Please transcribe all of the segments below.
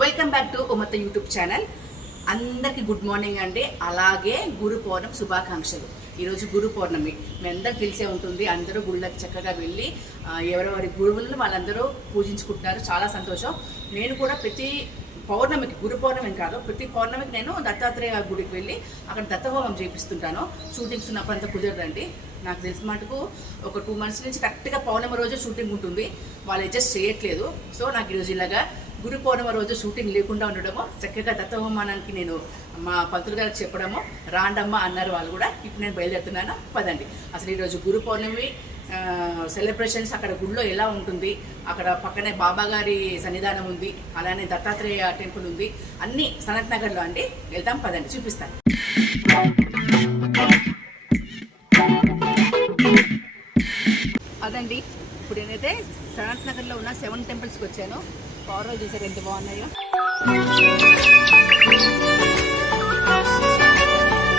Welcome back to ఉమత YouTube channel అందరికీ good morning అండి. అలాగే గురు పౌర్ణం శుభాకాంక్షలు. ఈరోజు గురు పౌర్ణమి. మీ అందరికి తెలిసే ఉంటుంది అందరూ గుళ్ళకి చక్కగా వెళ్ళి ఎవరెవరి గురువులను వాళ్ళందరూ పూజించుకుంటున్నారు. చాలా సంతోషం. నేను కూడా ప్రతి పౌర్ణమికి గురు పౌర్ణమి కాదు ప్రతి పౌర్ణమికి నేను దత్తాత్రేయ గుడికి వెళ్ళి అక్కడ దత్తహోమం చేపిస్తుంటాను. షూటింగ్స్ ఉన్నప్పుడు అంతా కుదరదండి. నాకు తెలిసిన మటుకు ఒక టూ మంత్స్ నుంచి కరెక్ట్గా పౌర్ణమి రోజు షూటింగ్ ఉంటుంది. వాళ్ళు అడ్జస్ట్ చేయట్లేదు. సో నాకు ఈరోజు ఇలాగా గురు పౌర్ణమి రోజు షూటింగ్ లేకుండా ఉండడము చక్కగా దత్తవమానానికి నేను మా పంతులు గారికి చెప్పడము రాండమ్మ అన్నారు వాళ్ళు కూడా. ఇప్పుడు నేను బయలుదేరుతున్నాను. పదండి. అసలు ఈరోజు గురు పౌర్ణమి సెలబ్రేషన్స్ అక్కడ గుడిలో ఎలా ఉంటుంది అక్కడ పక్కనే బాబా గారి సన్నిధానం ఉంది అలానే దత్తాత్రేయ టెంపుల్ ఉంది అన్నీ సనత్ నగర్లో అండి. వెళ్తాం పదండి. చూపిస్తాను. అదండి. ఇప్పుడు నేనైతే సనత్ నగర్లో ఉన్న సెవెన్ టెంపుల్స్కి వచ్చాను. పౌరాలు చూసారు ఎంత బాగున్నాయో.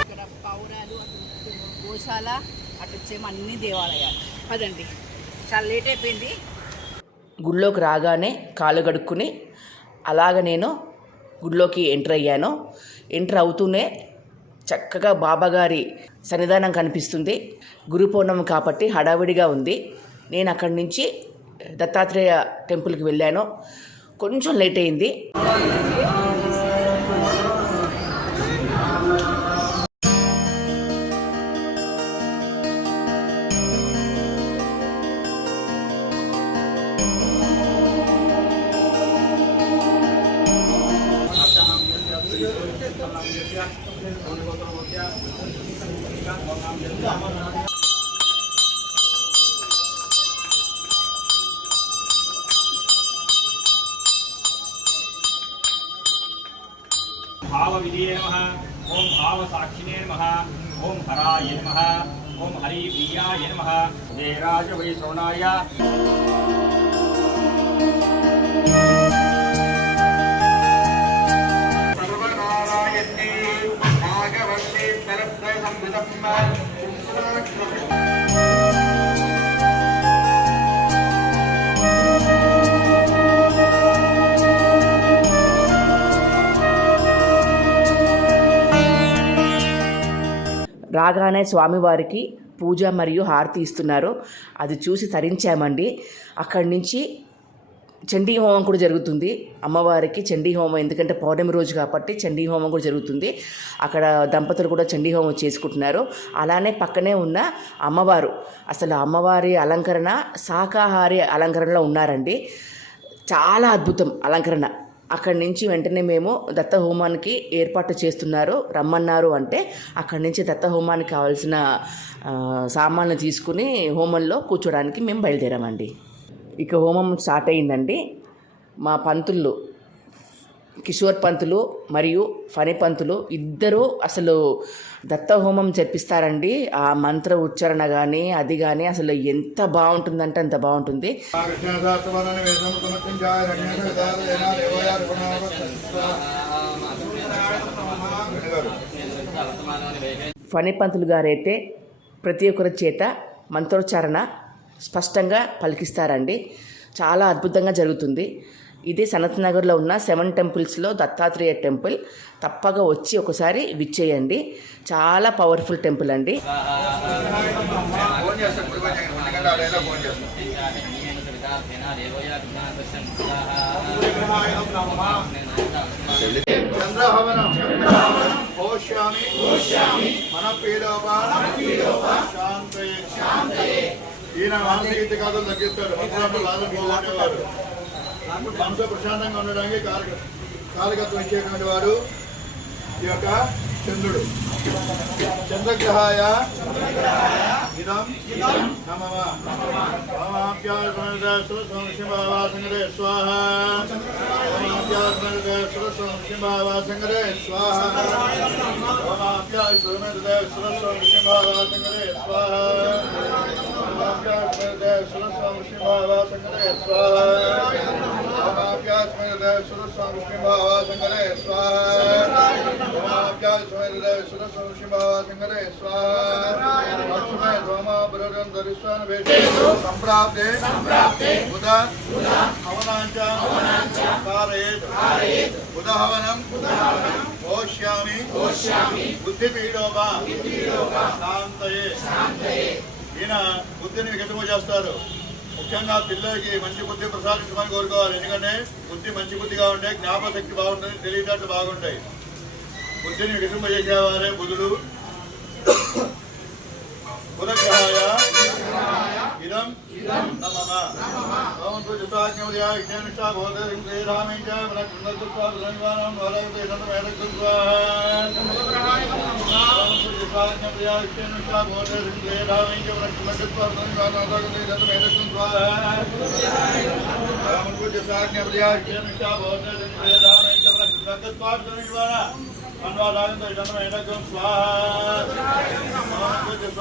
ఇక్కడ పౌరాలు గోశాల అటు వచ్చేమో అన్ని దేవాలయాలు. అదండి చాలా లేట్ అయిపోయింది. గుళ్ళోకి రాగానే కాలు కడుక్కుని అలాగ నేను గుడిలోకి ఎంటర్ అయ్యాను. ఎంటర్ అవుతూనే చక్కగా బాబాగారి సన్నిధానం కనిపిస్తుంది. గురు పౌర్ణమి కాబట్టి హడావిడిగా ఉంది. నేను అక్కడి నుంచి దత్తాత్రేయ టెంపుల్కి వెళ్ళాను. కొంచెం లేట్ అయింది. భావవిధే నమ ఓం భావసాక్షిణే నమ ఓం హరాయ నమ ఓం హరి ప్రియాయ నమ జయరాజ వై శ్రవణాయ సర్వనారాయణే నాగవల్లి పరబ్రహ్మ సంవిదమ్మ రాగానే స్వామివారికి పూజ మరియు హారతి ఇస్తున్నారు. అది చూసి తరించామండి. అక్కడి నుంచి చండీ హోమం కూడా జరుగుతుంది. అమ్మవారికి చండీ హోమం ఎందుకంటే పౌర్ణమి రోజు కాబట్టి చండీ హోమం కూడా జరుగుతుంది. అక్కడ దంపతులు కూడా చండీ హోమం చేసుకుంటున్నారు. అలానే పక్కనే ఉన్న అమ్మవారు అసలు అమ్మవారి అలంకరణ శాకాహారి అలంకరణలో ఉన్నారండి. చాలా అద్భుతం అలంకరణ. అక్కడి నుంచి వెంటనే మేము దత్త హోమానికి ఏర్పాటు చేస్తున్నారు. రమ్మన్నారు అంటే అక్కడి నుంచి దత్త హోమానికి కావాల్సిన సామాన్లు తీసుకుని హోమంలో కూర్చోడానికి మేము బయలుదేరామండి. ఇక హోమం స్టార్ట్ అయిందండి మా పంతులు కిషోర్ పంతులు మరియు ఫణి పంతులు ఇద్దరూ అసలు దత్తహోమం చెప్పిస్తారండి. ఆ మంత్ర ఉచ్చారణ కానీ అది కానీ అసలు ఎంత బాగుంటుందంటే అంత బాగుంటుంది. ఫణి పంతులు గారైతే ప్రతి ఒక్కరి చేత మంత్రోచ్చారణ స్పష్టంగా పలికిస్తారండి. చాలా అద్భుతంగా జరుగుతుంది. ఇది సనత్ నగర్లో ఉన్న సెవెన్ టెంపుల్స్లో దత్తాత్రేయ టెంపుల్. తప్పగా వచ్చి ఒకసారి విచ్చేయండి చాలా పవర్ఫుల్ టెంపుల్ అండి. ఈయన మానసిక కాదు తగ్గిస్తాడు. మంత్రాలు బాధలు పోగొట్టేవాడు మనసు ప్రశాంతంగా ఉండడానికి కారక కారకత్వం ఇచ్చేటువంటి వాడు ఈ యొక్క చంద్రుడు. చంద్రగ్రహాయ ఇదం నమమ మమాప్యాసంగరే స్వాహ మమాప్యాసంగరే స్వాహ మమాప్యాసంగరే స్వాహ మమాప్యాసంగరే సంప్రాప్తే. ఉద అవనాంచ కారయేత్. బుధహవనం ఓష్యామి బుద్ధిపీడోప శాంతయే. ఈయన బుద్ధిని వికటము చేస్తారు? ముఖ్యంగా పిల్లలకి మంచి బుద్ధి ప్రసాదించమని కోరుకోవాలి. ఎందుకంటే బుద్ధి మంచి బుద్ధిగా ఉంటే జ్ఞాపశక్తి బాగుంటుంది తెలివితేటలు బాగుంటాయి. బుద్ధిని వికటింప చేసేవారే బుధుడు బుధగ్రహాయ. ఇదం నమః ఓం సుజితాజ్ఞమయా విజ్ఞానిష్టా బోధరిం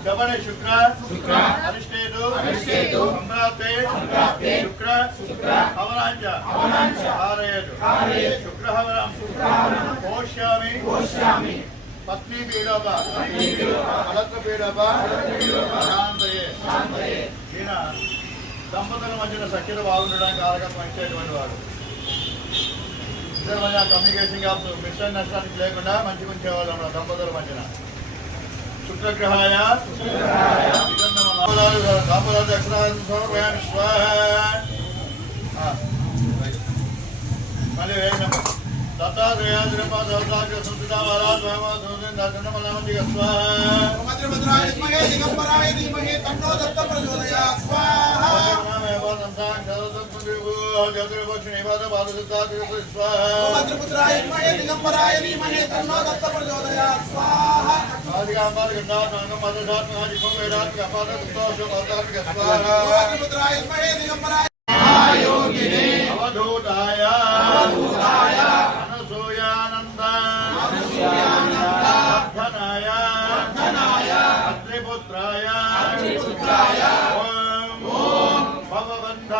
చ మనకుందత్వా ధన్వానం వలయతే నందమేదకృత్వా ఓం సుజితాజ్ఞమయా విజ్ఞానిష్టా బోధరిం శ్రీరామేం చ మనకుందత్వా ధన్వానం వలయతే నందమేదకృత్వా ఓం సుజితాజ్ఞమయా విజ్ఞానిష్టా బోధరిం శ్రీరామేం చ మనకుందత్వా ధన్వానం అన్వాదాయంతో ఇదనం ఏదకం స్వాహా స్వాజ్ఞప్రియా విష్ణుమిష్టా భవతే దింగ్రేదామైంచ మనకుందత్వా ధన్వానం వాదాయంతో ఇదనం ఏదకం గమన శుక్ర అరిష్టేతు సంప్రాప్తే శుక్ర హవనాంచ హారయేతు శుక్రహవనం పోష్యామి పత్ని పీడోప కలత్ర పీడోప శాంతయే ఈయన దంపతుల మధ్యన సఖ్యత బాగుండడానికి ఆరకత్వం ఇచ్చేటువంటి వాడు. ఇద్దరి మధ్య కమ్యూనికేషన్ గ్యాప్స్ మిషన్ నష్టానికి లేకుండా మంచి ఉంచేవాళ్ళు మన దంపతుల మధ్యన. శుక్రగ్రహాయ. దాంపదాలు దక్షిణాయన సమర్పయామి స్వాహ మళ్ళీ దత్తాత్రేయాద్రిపా దత్తాత్రేయ సంస్థితా బాలాత్ భగవా సంస్థిత దర్శనమలమందిక స్వాహ భద్రభద్రాయ విద్మహే దిగంబరాయ ధీమహి తన్నో దత్త ప్రచోదయాత్ స్వాహా భద్రపుత్రాయ విద్మహే దిగంబరాయ ధీమహి తన్నో దత్త ప్రచోదయాత్ స్వాహా భద్రపుత్రాయ విద్మహే అత్రిపుత్రాయ భవబంధ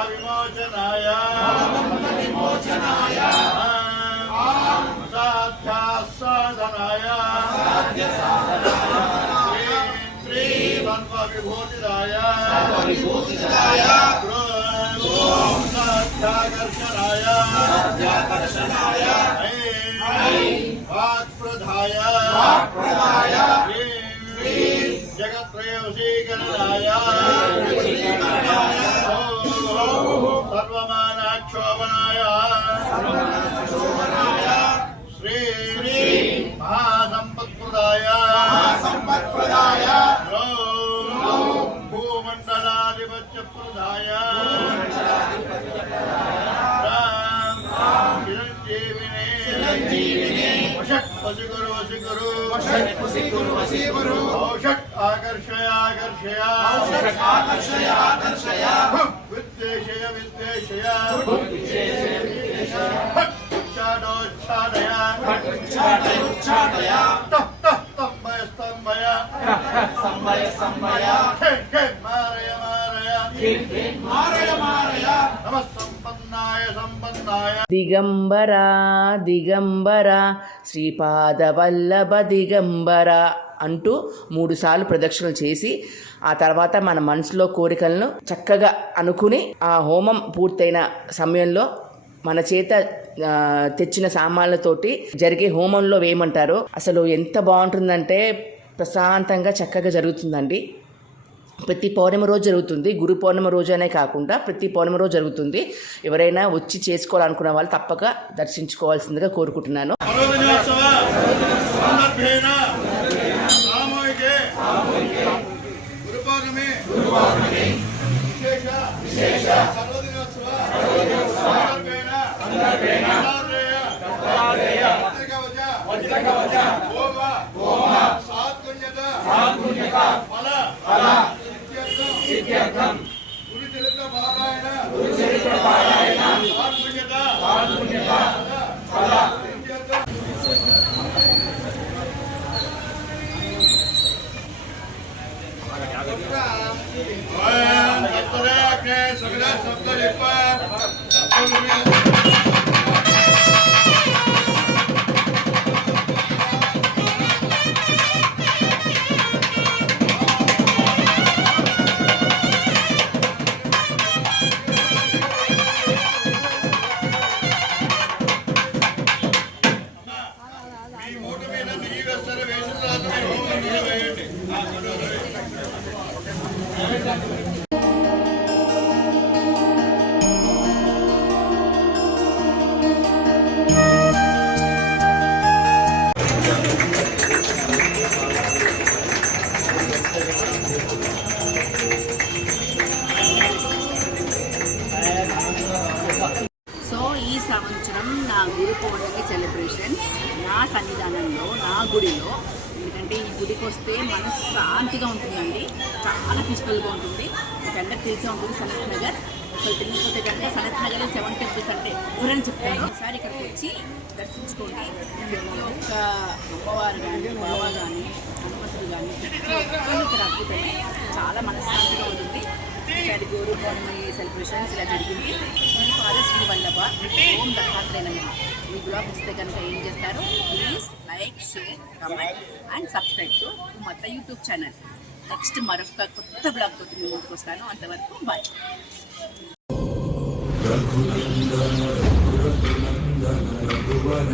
విమోచనాయ సాధ్యాసాధనాయ శ్రీ విభూతిదాయ వాక్ప్రధాయ జగత్రయ వశీకరణాయ సర్వమానాక్షోభనాయ శ్రీ శ్రీ మహాసంపత్ప్రదాయ ವಸಿಗುರು ವಸಿಗುರು ವಸಿಗುರು ಔಷಟ್ ಆಕರ್ಷಯ ಆಕರ್ಷಯ ಔಷಟ್ ಆಕರ್ಷಯ ಆಕರ್ಷಯ ವಿದ್ವೇಷಯ ವಿದ್ವೇಷಯ ಉಚ್ಚಾಟೋಚ್ಚಾಟಯ ಉಚ್ಚಾಟಯ ಉಚ್ಚಾಟಯ ಸ್ತಂಭಯ ಸ್ತಂಭಯ ಸ್ತಂಭಯ ಸ್ತಂಭಯ ಮಾರಯ ಮಾರಯ దిగంబర దిగంబర శ్రీపాదవల్లభ దిగంబర అంటూ మూడుసార్లు ప్రదక్షిణలు చేసి ఆ తర్వాత మన మనసులో కోరికలను చక్కగా అనుకుని ఆ హోమం పూర్తయిన సమయంలో మన చేత తెచ్చిన సామాన్లతోటి జరిగే హోమంలో వేయమంటారు అసలు ఎంత బాగుంటుందంటే ప్రశాంతంగా చక్కగా జరుగుతుందండి. ప్రతి పౌర్ణమి రోజు జరుగుతుంది. గురు పౌర్ణమి రోజు అనే కాకుండా ప్రతి పౌర్ణమి రోజు జరుగుతుంది. ఎవరైనా వచ్చి చేసుకోవాలనుకున్న వాళ్ళు తప్పక దర్శించుకోవాల్సిందిగా కోరుకుంటున్నాను. గురు సన్నిధానంలో నా గుడిలో ఎందుకంటే ఈ గుడికి వస్తే మనశ్శాంతిగా ఉంటుందండి. చాలా పీస్ఫుల్గా ఉంటుంది. మీకు తెలిసే ఉంటుంది సనత్ నగర్. అసలు తెలియకపోతే కనుక సనత్ నగర్ సెవెన్ టెంపుల్స్ అంటే ఎవరైనా చెప్తాను ఒకసారి ఇక్కడికి వచ్చి దర్శించుకోండి. ఒక అమ్మవారు కానీ బావ కానీ హనుమంతుడు కానీ ఇక్కడ అద్భుతమే. చాలా మనశ్శాంతిగా ఉంటుంది. ఈసారి గౌరవ పౌర్ణమి సెలబ్రేషన్స్ ఇలా జరిగింది. నేను ఫాదర్ శ్రీ వల్లభ. ఓం దత్తాత్రేయ నమః. ఈ బ్లాగ్ ఇస్తే కనుక ఏం చేస్తారు? Please like share comment and subscribe to మత యూట్యూబ్ ఛానల్ నెక్స్ట్ మరొక కొత్త బ్లాగ్ తోటి మీ ముందుకు వస్తాను. అంతవరకు బాయ్ రఘునందన రఘునందన రఘువన